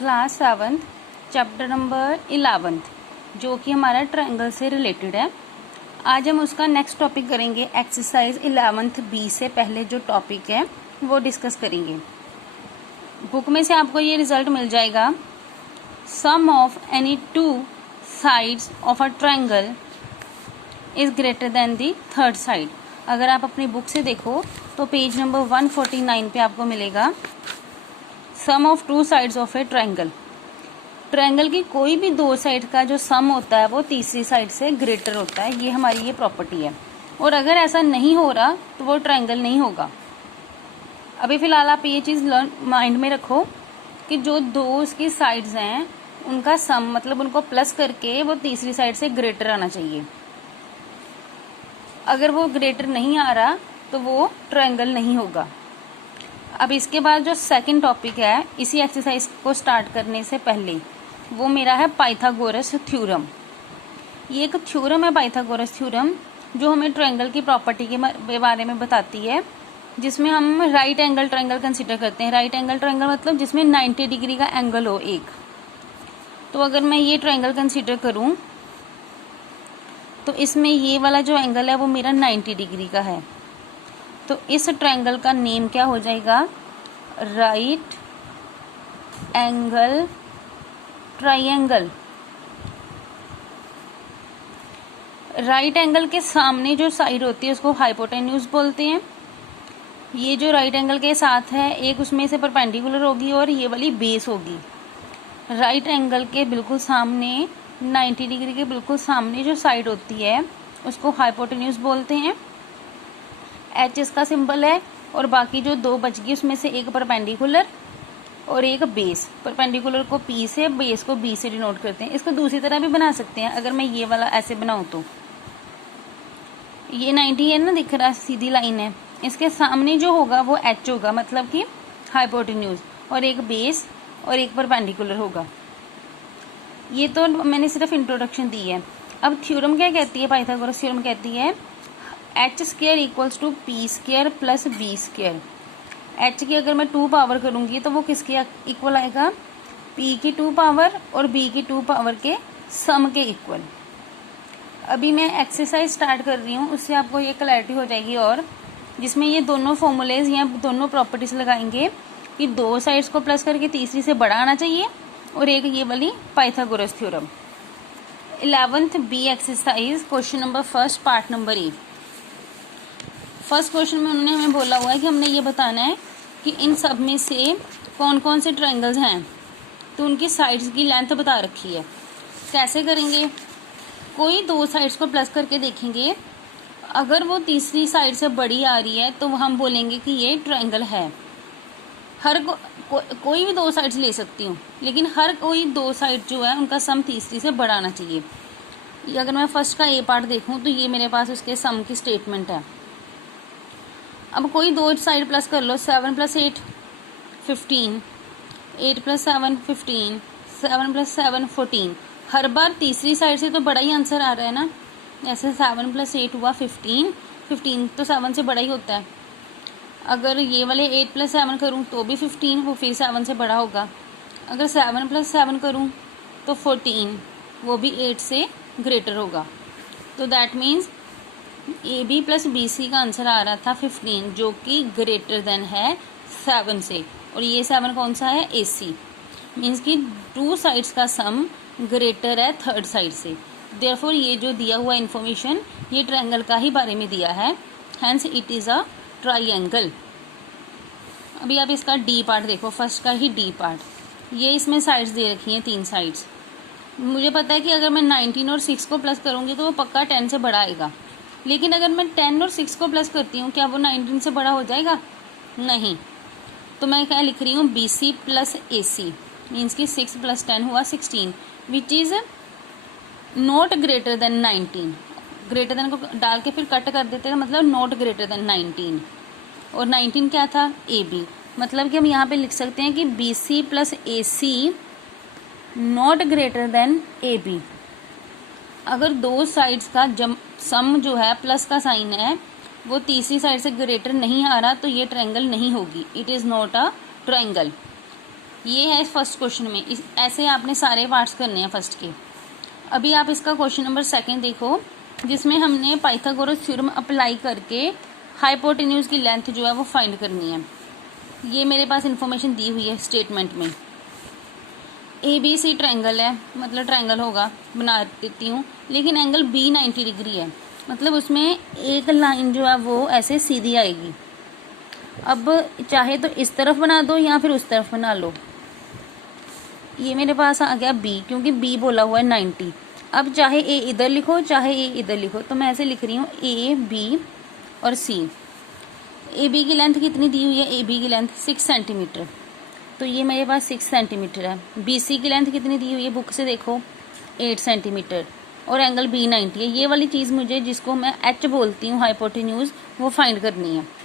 Class 7 chapter number 11 जो कि हमारा ट्रायंगल से रिलेटेड है। आज हम उसका नेक्स्ट टॉपिक करेंगे। एक्सरसाइज 11 बी से पहले जो टॉपिक है वो डिस्कस करेंगे। बुक में से आपको ये रिजल्ट मिल जाएगा, sum of any two sides of a triangle is greater than the third side. अगर आप अपनी बुक से देखो तो पेज नंबर 149 पे आपको मिलेगा sum of two sides of a triangle. Triangle की कोई भी दो साइड का जो सम होता है वो तीसरी साइड से ग्रेटर होता है। ये हमारी ये प्रॉपर्टी है, और अगर ऐसा नहीं हो रहा तो वो ट्रायंगल नहीं होगा। अभी फिलहाल आप ये चीज़ माइंड में रखो कि जो दो उसकी साइड्स हैं उनका सम मतलब उनको प्लस करके वो तीसरी साइड से ग्रेटर आना चाहिए। अगर वो ग्रेटर नहीं आ रहा तो वो ट्रायंगल नहीं होगा। अब इसके बाद जो सेकंड टॉपिक है इसी एक्सरसाइज को स्टार्ट करने से पहले, वो मेरा है पाइथागोरस थ्योरम। ये एक थ्योरम है पाइथागोरस थ्योरम, जो हमें ट्रायंगल की प्रॉपर्टी के बारे में बताती है, जिसमें हम राइट एंगल ट्रायंगल कंसीडर करते हैं। राइट एंगल ट्रायंगल मतलब जिसमें 90 डिग्री का एंगल हो एक। तो अगर मैं ये ट्रायंगल कंसीडर करूं तो इसमें ये वाला जो एंगल है वो मेरा 90 डिग्री का है। तो इस ट्रायंगल का नेम क्या हो जाएगा? Right angle triangle. Right angle के सामने जो साइड होती है उसको हाइपोटेन्यूज बोलते हैं। ये जो राइट एंगल के साथ है एक उसमें से परपेंडिकुलर होगी और ये वाली बेस होगी। राइट एंगल के बिल्कुल सामने 90 डिग्री के बिल्कुल सामने जो साइड होती है उसको हाइपोटेन्यूज बोलते हैं। एच इसका सिंबल है, और बाकी जो दो बच गई उसमें से एक परपेंडिकुलर और एक बेस। परपेंडिकुलर को पी से, बेस को बी से डिनोट करते हैं। इसको दूसरी तरह भी बना सकते हैं। अगर मैं ये वाला ऐसे बनाऊं तो ये 90 है ना, दिख रहा है सीधी लाइन है। इसके सामने जो होगा वो एच होगा, मतलब कि हाइपोटेन्यूज, और एक बेस और एक परपेंडिकुलर होगा। ये तो मैंने सिर्फ इंट्रोडक्शन दी है। अब थ्योरम क्या कहती है? पाइथागोरस थ्योरम कहती है H square equals to P square plus B square. H की अगर मैं 2 पावर करूंगी तो वो किसके इक्वल आएगा? पी की 2 पावर और बी की 2 पावर के सम के इक्वल। अभी मैं एक्सरसाइज स्टार्ट कर रही हूँ, उससे आपको ये क्लैरिटी हो जाएगी, और जिसमें ये दोनों फॉर्मूलेज या दोनों प्रॉपर्टीज लगाएंगे कि दो साइड्स को प्लस करके तीसरी से बड़ा आना चाहिए, और एक ये वाली Pythagoras theorem. 11th B exercise question number first part number A. First question में उन्होंने हमें बोला हुआ है कि हमने ये बताना है कि इन सब में से कौन कौन से ट्रायंगल्स हैं, तो उनकी साइड्स की लेंथ बता रखी है। कैसे करेंगे? कोई दो साइड्स को प्लस करके देखेंगे, अगर वो तीसरी साइड से बड़ी आ रही है तो हम बोलेंगे कि ये ट्रायंगल है। हर कोई भी दो साइड्स ले सकती हूँ, लेकिन हर कोई दो साइड जो है उनका सम तीसरी से बड़ा आना चाहिए। अगर मैं फर्स्ट का ए पार्ट देखूँ तो ये मेरे पास उसके सम की स्टेटमेंट है। अब कोई दो साइड प्लस कर लो, 7 + 8 15, 8 + 7 15, 7 + 7 14। हर बार तीसरी साइड से तो बड़ा ही आंसर आ रहा है ना। जैसे 7 + 8 हुआ 15, 15 तो 7 से बड़ा ही होता है। अगर ये वाले 8 + 7 करूँ तो भी 15, वो फिर 7 से बड़ा होगा। अगर 7 + 7 करूँ तो 14, वो भी 8 से ग्रेटर होगा। तो that means A B plus B C का आंसर आ रहा था 15, जो कि ग्रेटर देन है 7 से। और ये 7 कौन सा है? ए सी। मीन्स कि टू साइड्स का सम ग्रेटर है थर्ड साइड से। देयरफॉर ये जो दिया हुआ इन्फॉर्मेशन ये ट्रायंगल का ही बारे में दिया है, hence it is a triangle. अभी आप इसका डी पार्ट देखो, फर्स्ट का ही डी पार्ट। ये इसमें साइड्स दे रखी हैं, 3 साइड्स। मुझे पता है कि अगर मैं 19 और 6 को प्लस करूँगी तो वो पक्का 10 से बड़ा आएगा, लेकिन अगर मैं 10 और 6 को प्लस करती हूँ क्या वो 19 से बड़ा हो जाएगा? नहीं। तो मैं क्या लिख रही हूँ? B C plus A C, means कि 6 + 10 हुआ 16, which is not greater then 19। Greater than को डाल के फिर कट कर देते हैं, मतलब नॉट ग्रेटर देन 19। और 19 क्या था? A B. मतलब कि हम यहाँ पे लिख सकते हैं कि B C plus A C not greater than A B. अगर दो साइड्स का सम जो है प्लस का साइन है वो तीसरी साइड से ग्रेटर नहीं आ रहा तो ये ट्रायंगल नहीं होगी। It is not a triangle. ये है फर्स्ट क्वेश्चन में। ऐसे आपने सारे पार्ट्स करने हैं फर्स्ट के। अभी आप इसका क्वेश्चन नंबर सेकंड देखो, जिसमें हमने पाइथागोरस थ्योरम अप्लाई करके हाइपोटेन्यूज की लेंथ जो है वो फाइंड करनी है। ये मेरे पास इंफॉर्मेशन दी हुई है स्टेटमेंट में। ABC ट्रायंगल है, मतलब ट्रायंगल होगा, बना देती हूँ, लेकिन एंगल B 90 डिग्री है, मतलब उसमें एक लाइन जो है वो ऐसे सीधी आएगी। अब चाहे तो इस तरफ बना दो या फिर उस तरफ बना लो। ये मेरे पास आ गया B, क्योंकि B बोला हुआ है 90। अब चाहे A इधर लिखो चाहे A इधर लिखो, तो मैं ऐसे लिख रही हूँ A B और C। AB की लेंथ कितनी दी हुई है? AB की लेंथ 6 सेंटीमीटर, तो ये मेरे पास 6 सेंटीमीटर है। BC की लेंथ कितनी दी हुई है बुक से देखो, 8 सेंटीमीटर, और एंगल B 90 है। ये वाली चीज़ मुझे, जिसको मैं H बोलती हूँ हाइपोटेन्यूज, वो फाइंड करनी है।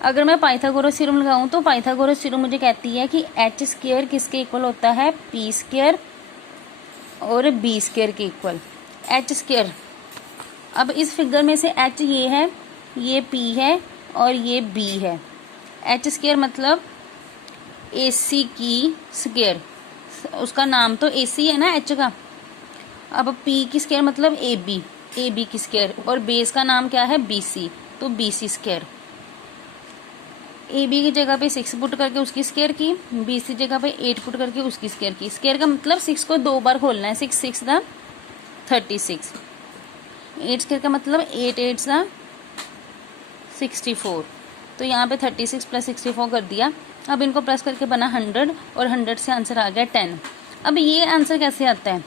अगर मैं पाइथागोरस थ्योरम लगाऊं तो पाइथागोरस थ्योरम मुझे कहती है कि H स्क्वायर किसके इक्वल होता है? P स्क्वायर और B स्क्वायर के इक्वल। H स्क्वायर, अब इस फिगर में से H ये है, ये P है और ये B है। H स्क्वायर मतलब AC की स्क्वायर, उसका नाम तो AC है ना H का। अब P की स्क्वायर मतलब AB की स्क्वायर, और बेस का नाम क्या है? BC, तो BC स्क्वायर। AB की जगह पे 6 पुट करके उसकी स्क्वायर की, BC जगह पे 8 पुट करके उसकी स्क्वायर की। स्क्वायर का मतलब 6 को 2 बार खोलना है, 6 6 दा 36, 8 स्क्वायर का मतलब 8 8 दा 64, तो यहाँ पे 36 प्लस 64 कर दिया। अब इनको प्लस करके बना 100, और 100 से आंसर आ गया 10। अब ये आंसर कैसे आता है?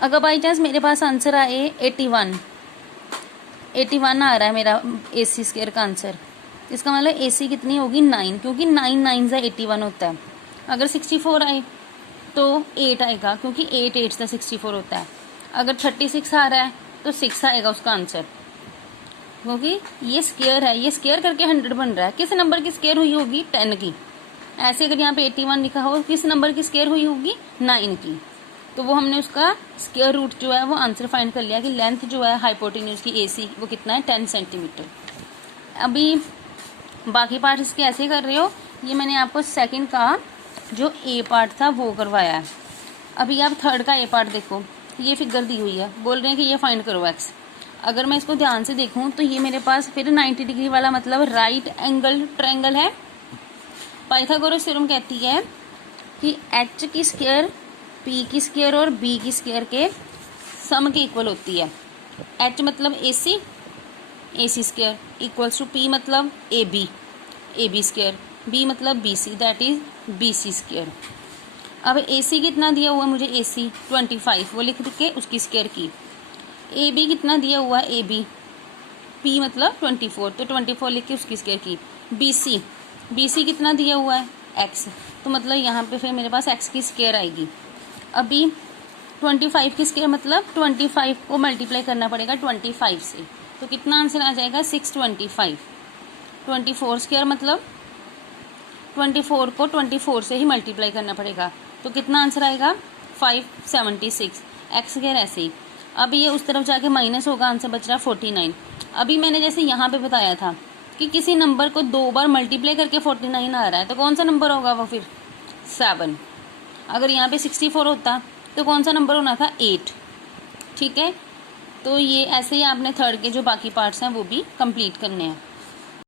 अगर बाई चांस मेरे पास आंसर आए 81 आ रहा है मेरा AC स्क्वायर का आंसर, इसका मतलब AC कितनी होगी? 9, क्योंकि 9 9 से 81 होता है। अगर 64 आए तो 8 आएगा, क्योंकि 8 8 से 64 होता है। अगर 36 आ रहा है तो 6 आएगा उसका आंसर, क्योंकि ये स्क्वायर है, ये स्क्वायर करके 100 बन रहा है। किस नंबर की स्क्वायर हुई होगी? 10 की। ऐसे अगर यहाँ पे 81 लिखा हो, किस नंबर की स्क्वायर हुई होगी? 9 की। तो वो हमने उसका स्क्वायर रूट जो है वो आंसर फाइंड कर लिया कि लेंथ जो है हाइपोटेन्यूज की AC वो कितना है? 10 सेंटीमीटर। अभी बाकी पार्ट इसके ऐसे कर रहे हो। ये मैंने आपको सेकंड का जो A पार्ट था वो करवाया है। अभी आप थर्ड का A पार्ट देखो, ये फिगर दी हुई है, बोल रहे हैं कि ये फाइंड करो X। अगर मैं इसको ध्यान से देखूं तो ये मेरे पास फिर 90 डिग्री वाला मतलब राइट एंगल ट्रायंगल है। पाइथागोरस थ्योरम कहती है कि H की स्क्वायर P की स्क्वायर और B की स्क्वायर के सम के इक्वल होती है। H मतलब AC square equals to P मतलब AB स्क्वायर, B मतलब BC, that is BC square. अब AC कितना दिया हुआ मुझे? AC 25, वो लिख के उसकी स्क्वायर की। AB कितना दिया हुआ है? P मतलब 24, तो 24 लिख के उसकी स्क्वायर की। BC कितना दिया हुआ है? X, तो मतलब यहाँ पे फिर मेरे पास X की स्क्वायर आएगी। अभी 25 की स्क्वायर मतलब 25 को मल्टीप्लाई करना पड़ेगा 25 से, तो कितना आंसर आ जाएगा? 625। 24 स्क्वायर मतलब 24 को 24 से ही मल्टीप्लाई करना पड़ेगा, तो कितना आंसर आएगा? 576। X स्क्वायर ऐसे ही। अब ये उस तरफ जाके माइनस होगा, आंसर बच रहा 49। अभी मैंने जैसे यहाँ पे बताया था कि किसी नंबर को 2 बार मल्टीप्लाई करके 49 आ रहा है, तो कौन सा नंबर होगा वो? फिर 7। अगर यहाँ पे 64 होता तो कौन सा नंबर होना था? 8। ठीक है, तो ये ऐसे ही आपने थर्ड के जो बाकी पार्ट्स हैं वो भी कंप्लीट करने हैं।